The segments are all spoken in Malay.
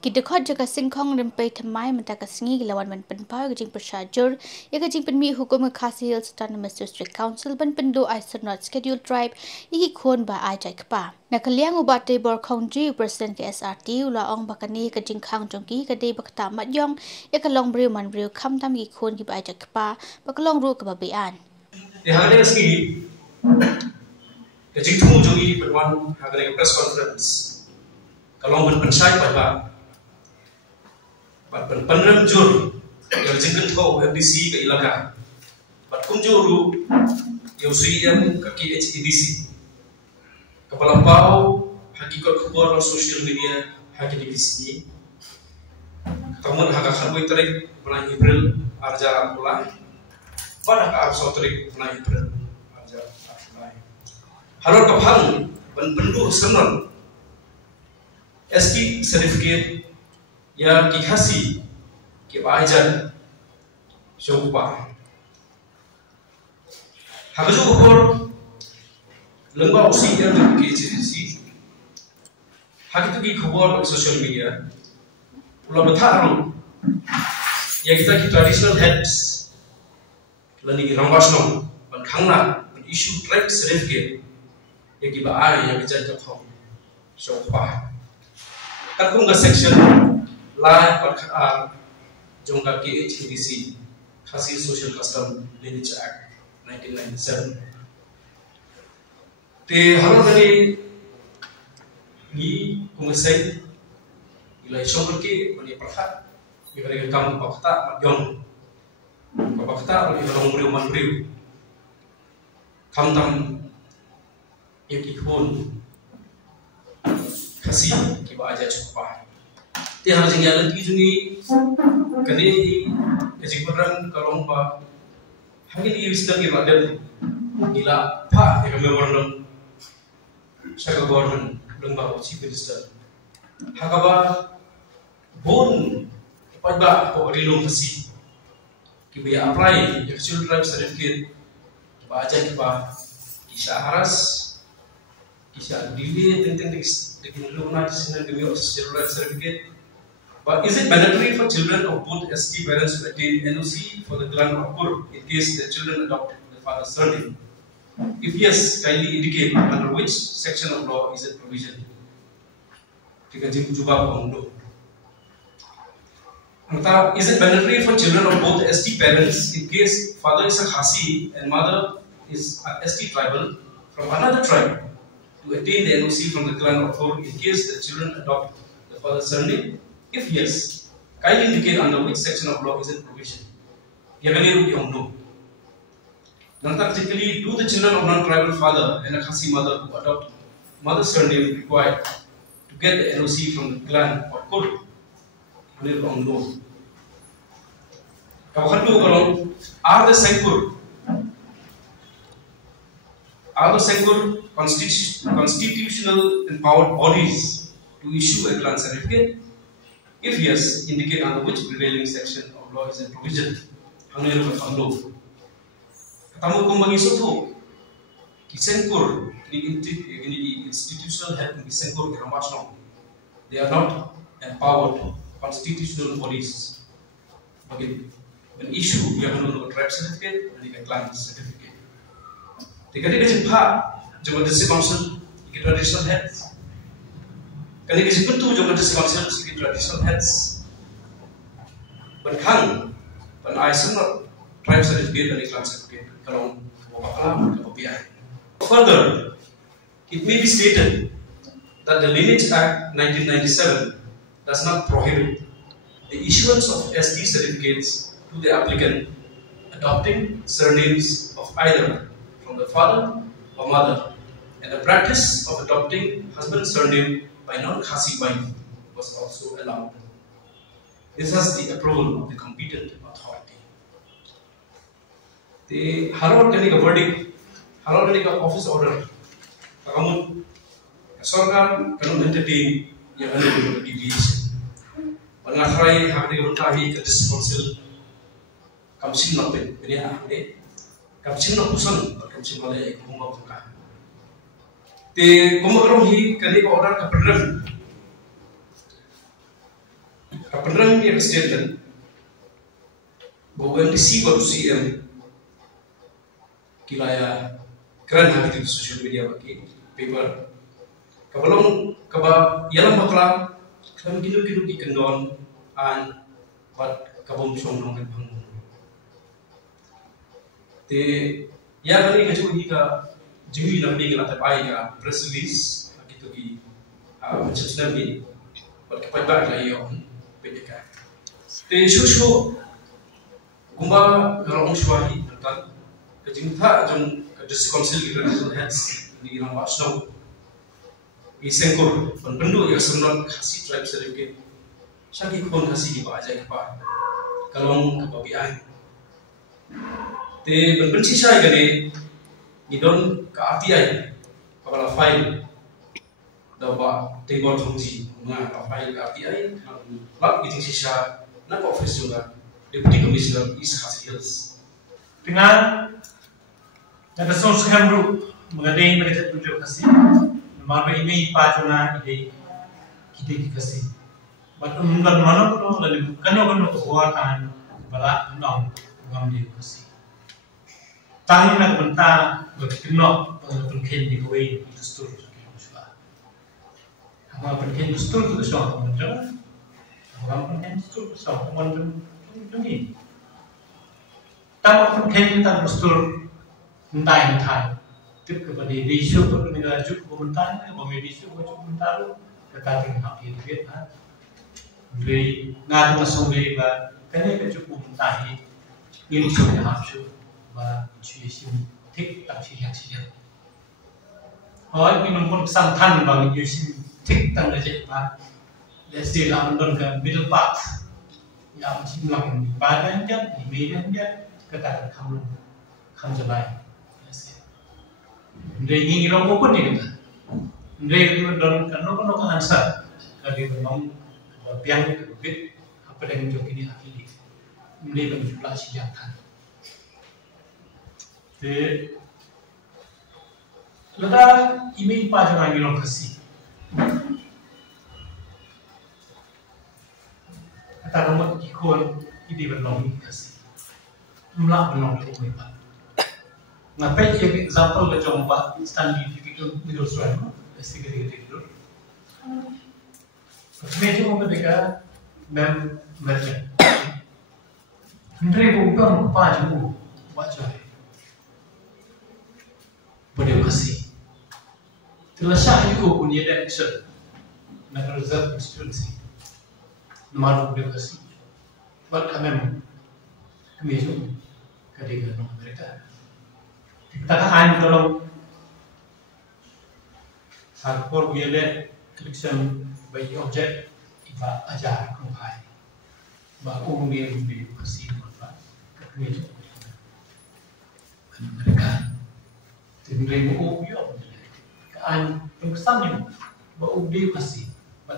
Kita kau jaga singkong rempai temai mentaka sengi lawan man penpau gajing persajur ya gajing penmi hukum Khasi Hills Autonomous District Council ban pendo Aiser Not Scheduled Tribe iki khon ba ajai kpa nakaliang ubat de bor khongji president ke SRT ula ong bakani gajing khang jongki kade bakta matyong ya kalong briu man briu kham tam gi khon gi ba ajai kpa bakalong ru ka babian hagane ski gajing thung jongi perwan hagane press conference kalong ban panchayat ba Bat penrem jur yang jengkel kau MDC ke ilaka. Bat kunjuru yang suiyan kaki HEDC. Kepala pau hakikat kubur sosial media hakiki disini. Kamu haka karboi terik bulan April arja bulan. Pada ka arso terik bulan April arja bulan. Halor kaphang pendu senon. ST certificate ya kikasi kibajan syupa hagazu kupur lengba usi yang KCC hagitu ki khobor social media ulah betharu ya kita ki traditional heads lani ki rambasno ban khangna ban issue tribe certificate ya ki ba ai ya bijan jakhong syupa kakum ga section Live Perkataan Jongka KHEDC Khasi Social Custom Lineage Act 1997. Te halo dari ni kumusay ilay syongki mani perhat ibalik kamu bakta madyong bakta mani kalong briu man briu kam tam yakihun khasi kiba aja cukup Ti harus jalan di sini, kini kasih perang kalau apa, hari ini sedang ibadat, gila, pak, yang kami warna, saya warna, lembah chief minister, hagaba, bon, pada pemberian kasih, kita apply, actual drive certificate, baca kita, kisah haras, kisah dili, tentang dengan lunas dengan demi actual drive certificate. But is it mandatory for children of both ST parents to attain NOC for the clan of Kur in case the children adopt the father's surname? If yes, kindly indicate under which section of law is it provision? Is it mandatory for children of both ST parents in case father is a Khasi and mother is a ST tribal from another tribe to attain the NOC from the clan of Kur in case the children adopt the father's surname? If yes, kindly indicate under which section of law is it provision. No. Particularly, do the children of non-tribal father and a Khasi mother who adopt mother's surname required to get the NOC from the clan or Kur? No. Are the Senkur constitutional empowered bodies to issue a clan certificate? If yes, indicate under which prevailing section of law is in provision. Katamu kung mangisoto, Kisenkur, institutional head in Kisenkur, they are not empowered constitutional bodies. Again, an issue, you have a tribe certificate and a clan certificate. They can take a part, Jamadisi Council, traditional heads. Kali kasi kuntu jo kadis council sigi traditional heads. Ban khang ban Aiser Not tribe certificate dan clan certificate kalau wakala kapiai. Further, it may be stated that the Lineage Act 1997 does not prohibit the issuance of ST certificates to the applicant adopting surnames of either from the father or mother, and the practice of adopting husband's surname by non-Khasi wife was also allowed. This has the approval of the competent authority. The Harvard verdict, Harvard office order, Kamun, Sorgan, Kanun entertain yang ada di deviation. Pengakhrai hak diuntahi ke council, kamsin nopen, ini ahli, kamsin nopusan, kamsin malay kumau tukah. Te kumakrong hi kani ko order ka program Kapan dia statement bahwa NDC baru CM kilaya keren hati di social media bagi paper kabalong kaba yalam bakla kami kilo di kendon an bat kabom song nong bang te ya kali kaju hika jimi nambi ngala tapai ka press release gitu ki macam nabi bat kapai bag la yon PDK te shushu gumba garong shwari tan kajing tha jong district council di regional heads di Rambak Snow isengkur penbendu ya senol khasi tribe sedikit syaki kon khasi di bajai pa kalong kababi ai te benbenci sai gane idon ka API kepala file dawa table fungsi menga file ka API lab biting sisa nak office juga deputy commissioner East Khasi Hills dengan ada source kamru mengadai mereka tunjuk kasih nama ini pajuna ide kita kasih batu mungkin mana pun lalu kano kekuatan bala nong ngambil kasih tangan nak benta berkenok berken di kue dustur Ama berken dustur tu soal macam orang berken dustur soal macam ini tamu berken tentang dustur mentai tip kepada isu negara cukup mentai kepada isu cukup mentai kata tinggal hidup dari ngadu masuk dari ba kene cukup mentai ini sudah habis ba isu tik tak siap oh ini pun santan bang isu tik tak lejek ba lesir amdon ke middle part yang simlang di badan dia di medan dia kata kamu jalan Ndai ngi rong ko ni ka. Ndai ko don kano answer. Kali memang biang bit apa yang jok ini akili. Ndai bang jumlah sijakan. Te lada email pa jangan ngi rong kasi. Kata nomor ikon ini berlong kasi. Mula berlong ko pa. Ngapain example ke jomba Stanley itu middle school segede itu. Sebenarnya mau mereka mereka. Mereka bukan paju baca. Boleh kasih. Terasa itu punya direction. Nak result constituency. Nomor boleh kasih. Buat kami itu kadang mereka. Takaan tolong sakor biele collection bagi objek iba ajar kumpai ba umumnya lebih kasih apa itu mereka tindai buku yo kan pengsan ba ubi kasih ba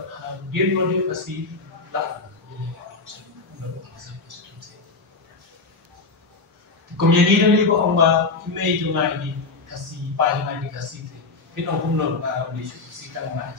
dia mau dia kasih lah Komuniti ni ko ang image nga ini kasi pa nga ini kasi pinong kumno ba ulit si kang nga